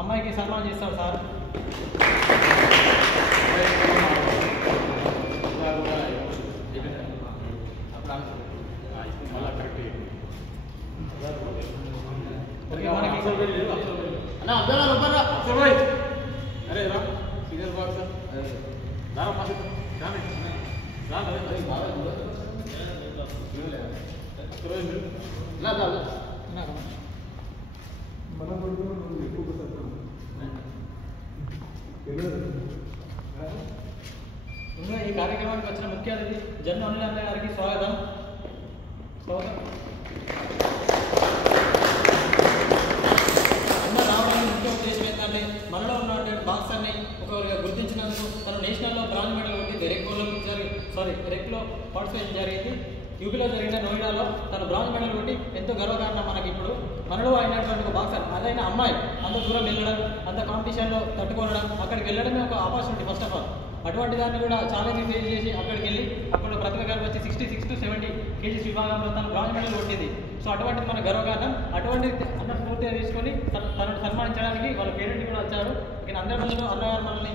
అమ్మాయికి సన్మానం చేస్తాడు సార్. ఈ కార్యక్రమానికి వచ్చిన ముఖ్య అతిథి జన్మ అనిల్ అన్న గారికి స్వాగతం. అన్న రావడానికి ముఖ్య ఉద్దేశం ఏంటంటే మనలో ఉన్నటువంటి బాక్సర్ని ఒకరిగా గుర్తించినందుకు తను నేషనల్లో బ్రాంజ్ మెడల్ కొట్టి రెక్లో పార్టిసిపేషన్ జరిగింది. యూపీలో జరిగిన నోయిడాలో తను బ్రాంజ్ మెడల్ కొట్టి ఎంతో గర్వకారణం మనకి. ఇప్పుడు మనలో అయినటువంటి ఒక బాక్సర్ అదైనా అమ్మాయి అంత దూరం వెళ్ళడం, అంత కాంపిటీషన్లో తట్టుకోవడం, అక్కడికి వెళ్ళడమే ఒక ఆపర్చునిటీ ఫస్ట్ ఆఫ్ ఆల్. అటువంటి దాన్ని కూడా ఛాలెంజ్ ఫేస్ చేసి అక్కడికి వెళ్ళి అక్కడ ప్రతిభ గారు వచ్చి 66 to 70 kgs విభాగంలో తను బ్రాంజ్ మెడల్ కొట్టింది. సో అటువంటిది మన గర్వకారణం. అటువంటి అన్న స్ఫూర్తిగా తీసుకొని తనను సన్మానించడానికి వాళ్ళ పేరెంట్ కూడా వచ్చారు. ఇక అందరి ముందు అన్నగారు మనల్ని